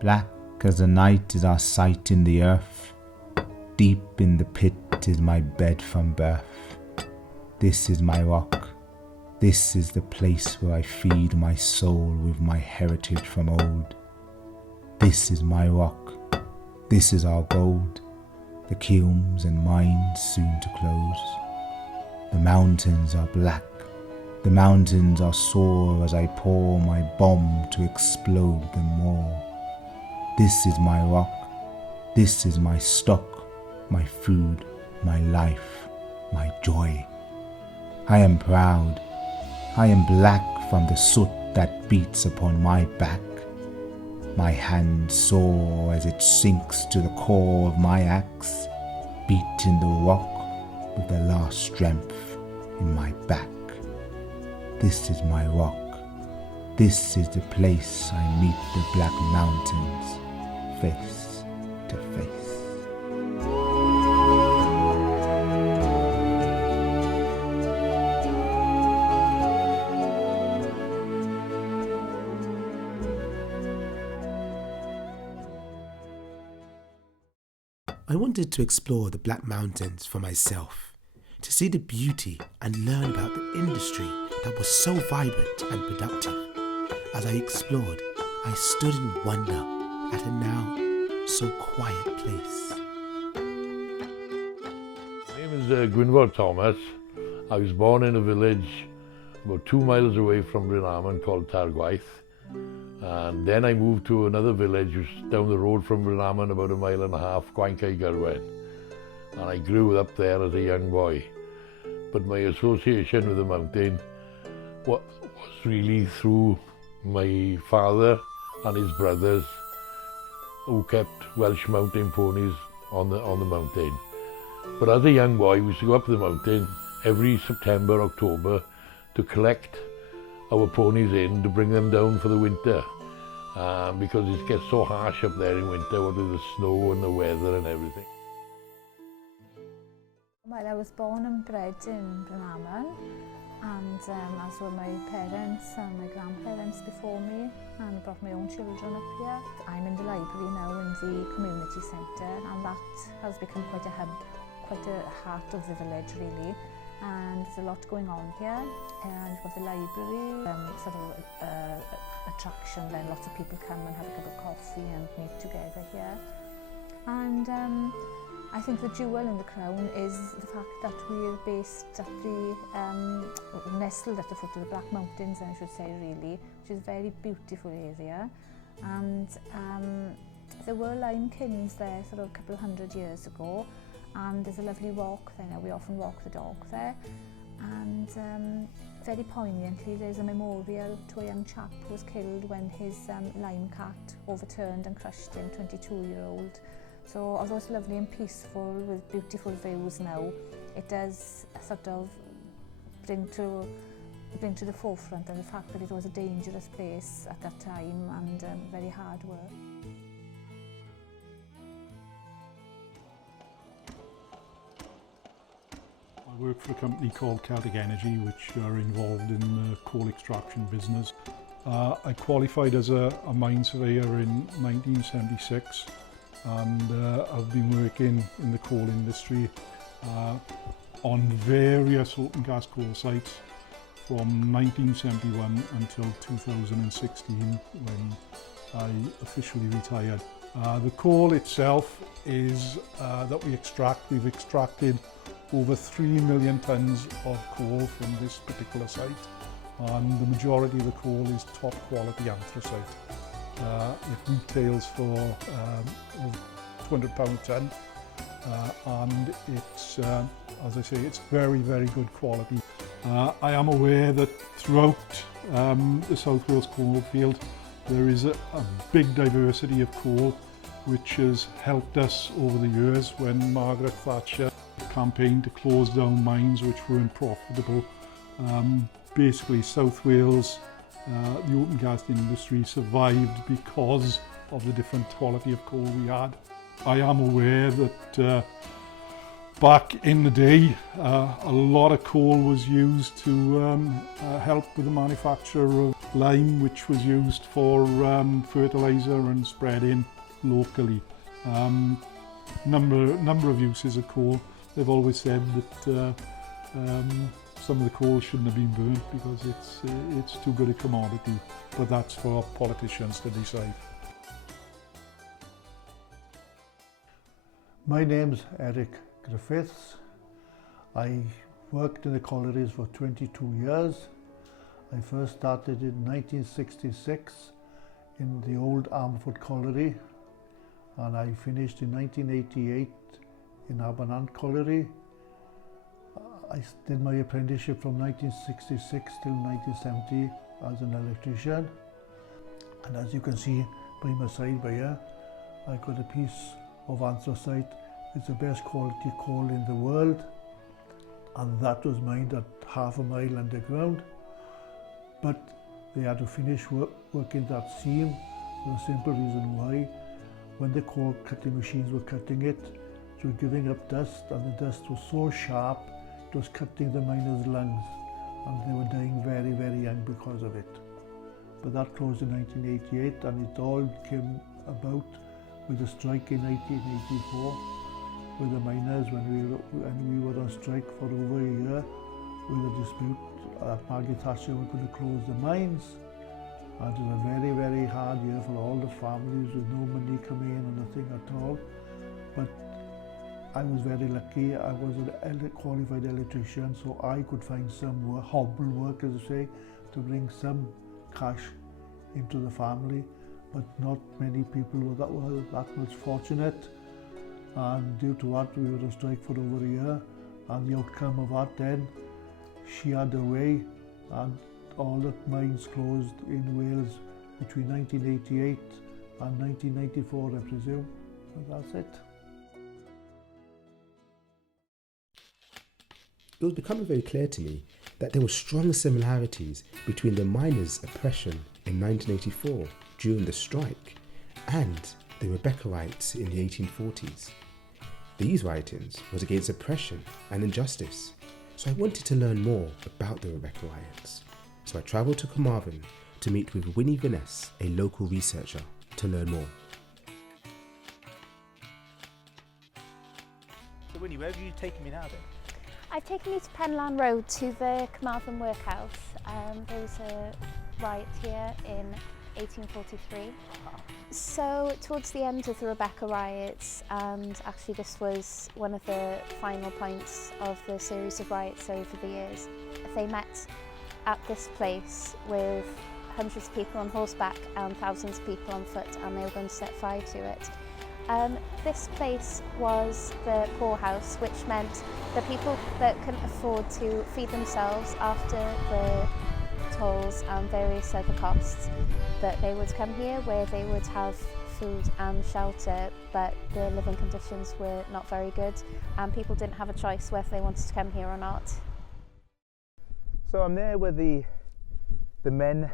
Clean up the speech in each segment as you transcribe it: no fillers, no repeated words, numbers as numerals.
Black as the night is our sight in the earth. Deep in the pit is my bed from birth. This is my rock. This is the place where I feed my soul with my heritage from old. This is my rock. This is our gold. The kilns and mines soon to close. The mountains are black. The mountains are sore as I pour my bomb to explode them more. This is my rock. This is my stock, my food, my life, my joy. I am proud. I am black from the soot that beats upon my back. My hand sore as it sinks to the core of my axe, beating the rock with the last strength in my back. This is my rock. This is the place I meet the black mountains, face to face. I wanted to explore the Black Mountains for myself, to see the beauty and learn about the industry that was so vibrant and productive. As I explored, I stood in wonder at a now so quiet place. My name is Gwynfor Thomas. I was born in a village about 2 miles away from Brynaman called Targwaith. And then I moved to another village which is down the road from Brynaman, about 1.5 miles, Gwaencae Gyrwen. And I grew up there as a young boy. But my association with the mountain was really through my father and his brothers, who kept Welsh mountain ponies on the mountain. But as a young boy, we used to go up the mountain every September, October to collect our ponies in to bring them down for the winter, because it gets so harsh up there in winter, what with the snow and the weather and everything. Well, I was born and bred in Brynaman, and as were my parents and my grandparents before me, and I brought my own children up here. I'm in the library now in the community centre, and that has become quite a hub, quite a heart of the village really. And there's a lot going on here, and we've got the library, sort of attraction, then lots of people come and have a cup of coffee and meet together here. And I think the jewel in the crown is the fact that we're based at the, nestled at the foot of the Black Mountains, I should say really, which is a very beautiful area. And there were lime kilns there sort of a couple of 100 years ago, and there's a lovely walk there now. We often walk the dog there, and very poignantly there's a memorial to a young chap who was killed when his lime cart overturned and crushed him, 22-year-old. So although it's lovely and peaceful with beautiful views now, it does sort of bring to the forefront and the fact that it was a dangerous place at that time, and very hard work. I work for a company called Celtic Energy, which are involved in the coal extraction business. I qualified as a mine surveyor in 1976, and I've been working in the coal industry on various open gas coal sites from 1971 until 2016, when I officially retired. The coal itself is that we've extracted over 3 million tonnes of coal from this particular site, and the majority of the coal is top quality anthracite. It retails for £200 a tonne, and it's, as I say, it's very, very good quality. I am aware that throughout the South Wales coal field there is a big diversity of coal, which has helped us over the years when Margaret Thatcher campaigned to close down mines which were unprofitable. Basically South Wales, the open gas industry survived because of the different quality of coal we had. I am aware that Back in the day, a lot of coal was used to help with the manufacture of lime, which was used for fertiliser and spreading locally. Number of uses of coal. They've always said that some of the coal shouldn't have been burnt because it's too good a commodity, but that's for politicians to decide. My name's Eric Griffiths. I worked in the collieries for 22 years. I first started in 1966 in the old Armford colliery, and I finished in 1988 in Abernant colliery. I did my apprenticeship from 1966 till 1970 as an electrician, and as you can see by my side by here, I got a piece of anthracite. It's the best quality coal in the world, and that was mined at half a mile underground, but they had to finish working that seam for the simple reason why when the coal cutting machines were cutting it, it was giving up dust, and the dust was so sharp it was cutting the miners' lungs, and they were dying very, very young because of it. But that closed in 1988, and it all came about with a strike in 1984 with the miners when we were on strike for over a year with a dispute that Margaret Thatcher were going to close the mines. And it was a very, very hard year for all the families with no money coming in or nothing at all. But I was very lucky. I was a qualified electrician, so I could find some work, hobble work, as I say, to bring some cash into the family. But not many people were that much fortunate. And due to that, we were on strike for over a year. And the outcome of that then, she had her way, and all the mines closed in Wales between 1988 and 1994, I presume. And that's it. It was becoming very clear to me that there were strong similarities between the miners' oppression in 1984 during the strike and the Rebecca-ites in the 1840s. These writings was against oppression and injustice, so I wanted to learn more about the Rebecca-ites. So I travelled to Carmarthen to meet with Winnie Viness, a local researcher, to learn more. So Winnie, where have you taken me now then? I've taken you to Penlan Road to the Carmarthen Workhouse. There was a riot here in 1843. So towards the end of the Rebecca riots, and actually this was one of the final points of the series of riots over the years, they met at this place with hundreds of people on horseback and thousands of people on foot, and they were going to set fire to it. This place was the poorhouse, which meant the people that couldn't afford to feed themselves after the tolls and various other costs, that they would come here where they would have food and shelter, but the living conditions were not very good and people didn't have a choice whether they wanted to come here or not. So I'm there where the men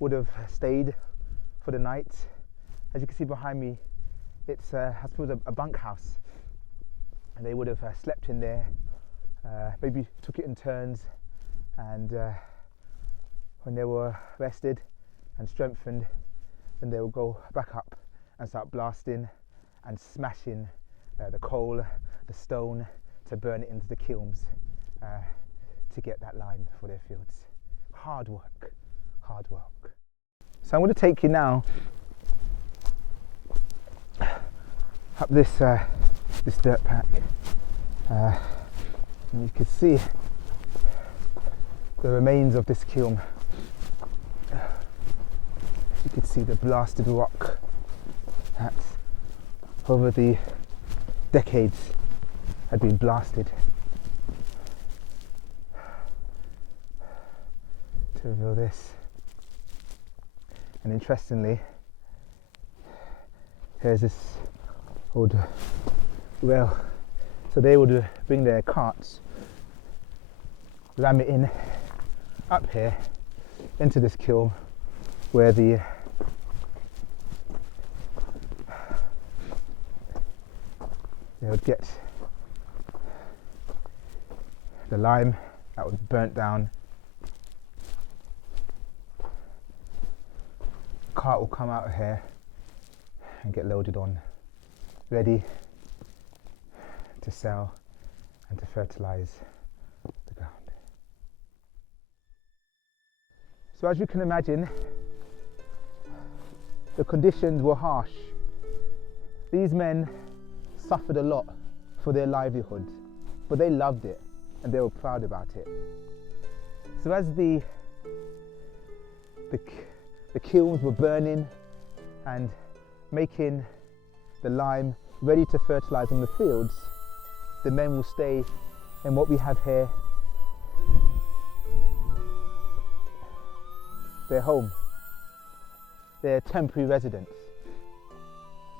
would have stayed for the night. As you can see behind me, it's I suppose a bunkhouse, and they would have slept in there, maybe took it in turns, and when they were rested and strengthened, then they would go back up and start blasting and smashing the coal, the stone, to burn it into the kilns to get that lime for their fields. Hard work, hard work. So I'm going to take you now up this dirt pack, and you can see the remains of this kiln. You can see the blasted rock that over the decades had been blasted to reveal this. And interestingly, here's this old well. So they would bring their carts, ram it in up here into this kiln where they would get the lime that was burnt down. The cart will come out of here and get loaded on, ready to sell and to fertilise the ground. So as you can imagine, the conditions were harsh. These men suffered a lot for their livelihood, but they loved it and they were proud about it. So as the kilns were burning and making the lime ready to fertilise on the fields, the men will stay in what we have here, their home, their temporary residence.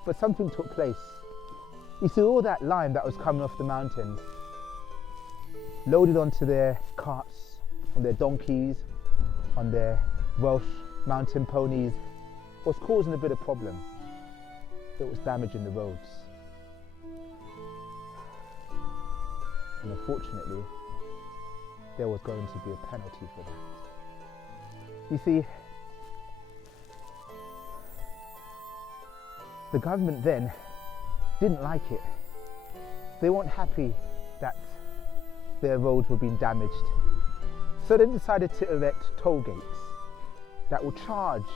But something took place. You see, all that lime that was coming off the mountains, loaded onto their carts, on their donkeys, on their Welsh mountain ponies, was causing a bit of problem. It was damaging the roads. And unfortunately, there was going to be a penalty for that. You see, the government then didn't like it. They weren't happy that their roads were being damaged. So they decided to erect toll gates that will charge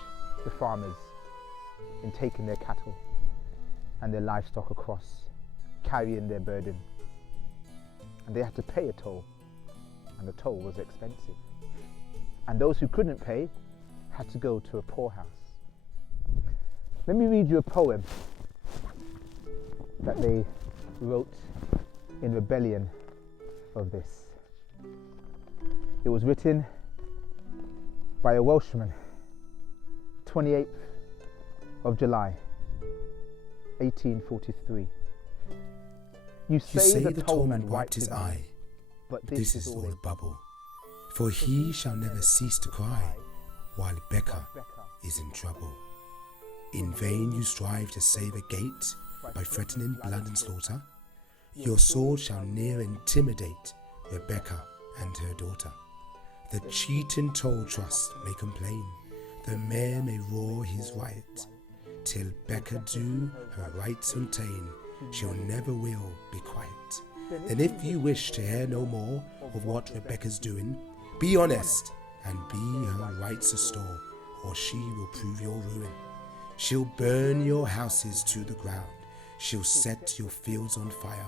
the farmers in taking their cattle and their livestock across, carrying their burden. And they had to pay a toll, and the toll was expensive. And those who couldn't pay had to go to a poorhouse. Let me read you a poem that they wrote in rebellion of this. It was written by a Welshman, 28th of July, 1843. You say the tollman wiped his eye, but this is all a bubble. For he shall never cease to cry, while Becca is in trouble. In vain you strive to save a gate by threatening blood and slaughter. Your sword shall ne'er intimidate Rebecca and her daughter. The cheating toll trust may complain, the mayor may roar his right, till Becca do her rights obtain, she'll never will be quiet. And if you wish to hear no more of what Rebecca's doing, be honest and be her rights a store, or she will prove your ruin. She'll burn your houses to the ground, she'll set your fields on fire,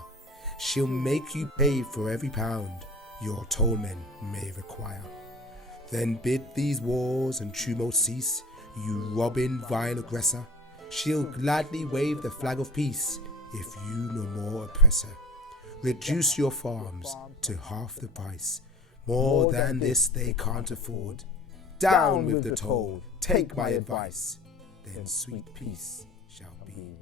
she'll make you pay for every pound your tollmen may require. Then bid these wars and tumult cease, you robbing vile aggressor, she'll gladly wave the flag of peace if you no more oppress her. Reduce your farms to half the price, more than this they can't afford. Down with the toll, take my advice, then sweet peace shall be.